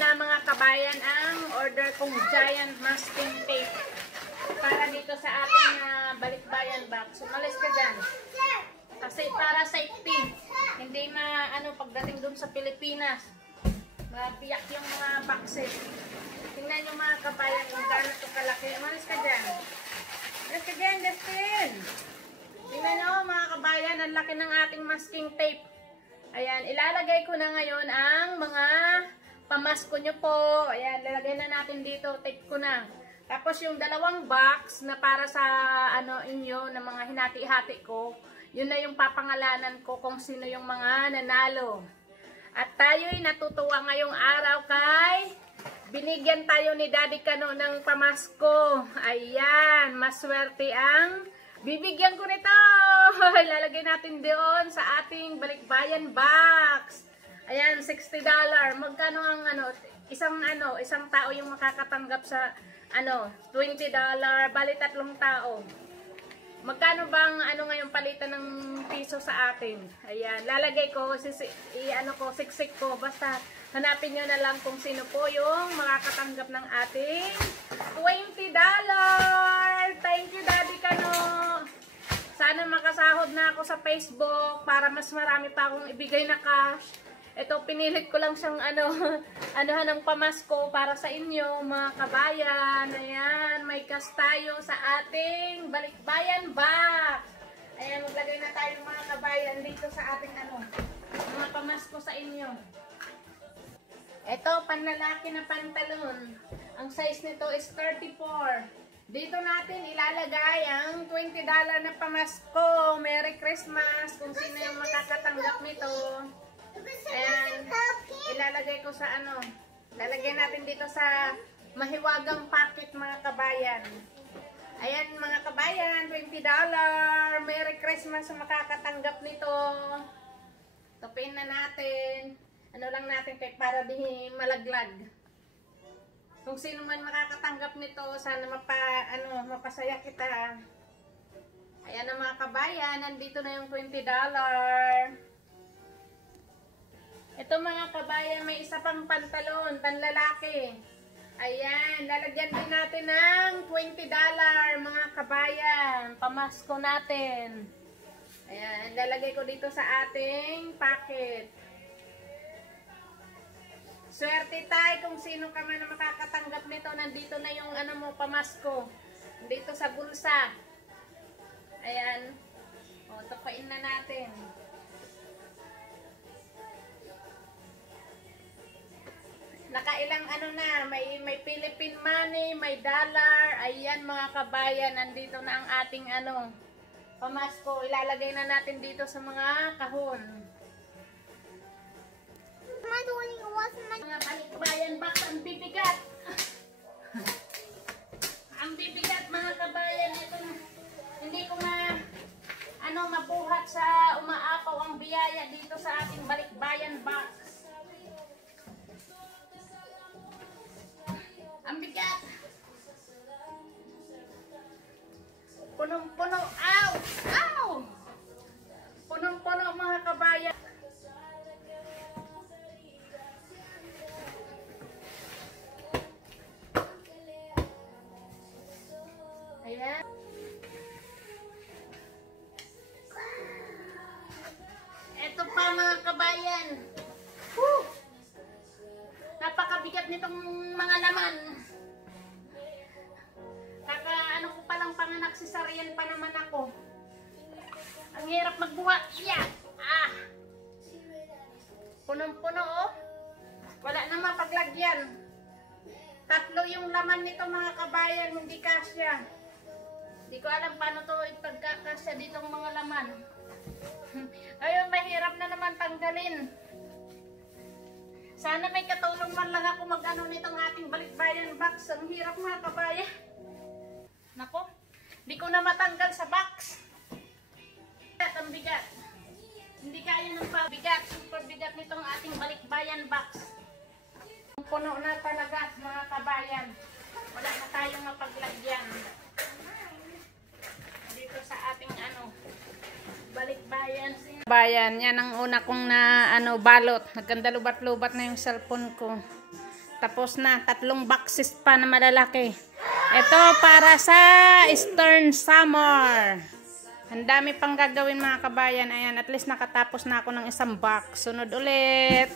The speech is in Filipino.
na mga kabayan ang order kong giant masking tape para dito sa ating balikbayan box. Umalis ka dyan. Kasi para safety. Hindi pagdating dun sa Pilipinas. Mabiyak yung mga boxes. Tingnan nyo mga kabayan kung gano'n ito kalaki. Umalis ka dyan. Umalis ka dyan, Justin. Tingnan nyo mga kabayan, ang laki ng ating masking tape. Ayan, ilalagay ko na ngayon ang mga pamasko nyo po. Ayan, lalagay na natin dito. Tape ko na. Tapos yung dalawang box na para sa inyo, na mga hinati-hati ko, yun na yung papangalanan ko kung sino yung mga nanalo. At tayo'y natutuwa ngayong araw kay binigyan tayo ni Daddy Kano ng pamasko. Ayan, maswerte ang bibigyan ko nito. Lalagay natin doon sa ating balikbayan box. Ayan, $60. Magkano ang isang tao yung makakatanggap sa $20. Bali 3 tao. Magkano bang ngayon palitan ng piso sa atin? Ayan, lalagay ko, siksik ko. Basta hanapin nyo na lang kung sino po yung makakatanggap ng ating $20. Thank you, Daddy Kano. Sana makasahod na ako sa Facebook para mas marami pa akong ibigay na cash. Ito, pinilit ko lang siyang ng pamasko para sa inyo, mga kabayan. Ayan, may cash tayo sa ating balikbayan box. Ayan, maglagay na tayo mga kabayan dito sa ating mga pamasko sa inyo. Ito, panlalaki na pantalon. Ang size nito is 34. Dito natin ilalagay ang $20 na pamasko. Merry Christmas kung sino yung makakatanggap nito. Ayan, ilalagay ko sa lalagay natin dito sa mahiwagang packet mga kabayan. Ayan mga kabayan, $20. Merry Christmas sa makakatanggap nito. Tupin na natin. Lang natin para di malaglag. Kung sino man makakatanggap nito, sana mapasaya kita. Ayan na mga kabayan, nandito na yung $20. Ito mga kabayan, may isa pang pantalon, panlalaki. Ayan, lalagyan din natin ng $20 mga kabayan. Pamasko natin. Ayan, lalagay ko dito sa ating packet. Swerte tayo kung sino ka man na makakatanggap nito. Nandito na yung pamasko. Dito sa bulsa. Ayan. O, tupain na natin. Nakailang may Philippine money, may dollar. Ayan mga kabayan, nandito na ang ating pamasko. Ilalagay na natin dito sa mga kahon. Mga balikbayan box, ang bibigat. Ang bibigat mga kabayan. Ito na. Hindi ko mabuhat sa umaapaw ang biyaya dito sa ating balikbayan box. Ang bigat. Punong-puno. Ow! Ow! Punong-puno mga kabayan. Ayan. Ito pa mga kabayan. Woo! Napakabigat nitong mga laman. Ko palang panganak, cesarean pa naman ako. Ang hirap magbuhat. Yeah. Punong-puno oh. Wala na mapaglagyan. 3 yung laman nito mga kabayan, hindi kasya. Hindi ko alam paano to ipagkakasya ditong mga laman. Ayun, mahirap na naman tanggalin. Sana may katulong man lang ako nitong ating balikbayan box. Ang hirap mga kabayan. Nako, di ko na matanggal sa box. Ang bigat. Hindi kaya ng pabigat. Super bigat nitong ating balikbayan box. Puno na talaga mga kabayan. Wala na tayong mapaglagyan. Dito sa ating balikbayan. Bayan, yan ang una kong balot. Nagkanda lubat-lubat na yung cellphone ko. Tapos na. 3 boxes pa na malalaki. Ito para sa Eastern Summer. Ang dami pang gagawin mga kabayan. Ayan, at least nakatapos na ako ng isang box. Sunod ulit.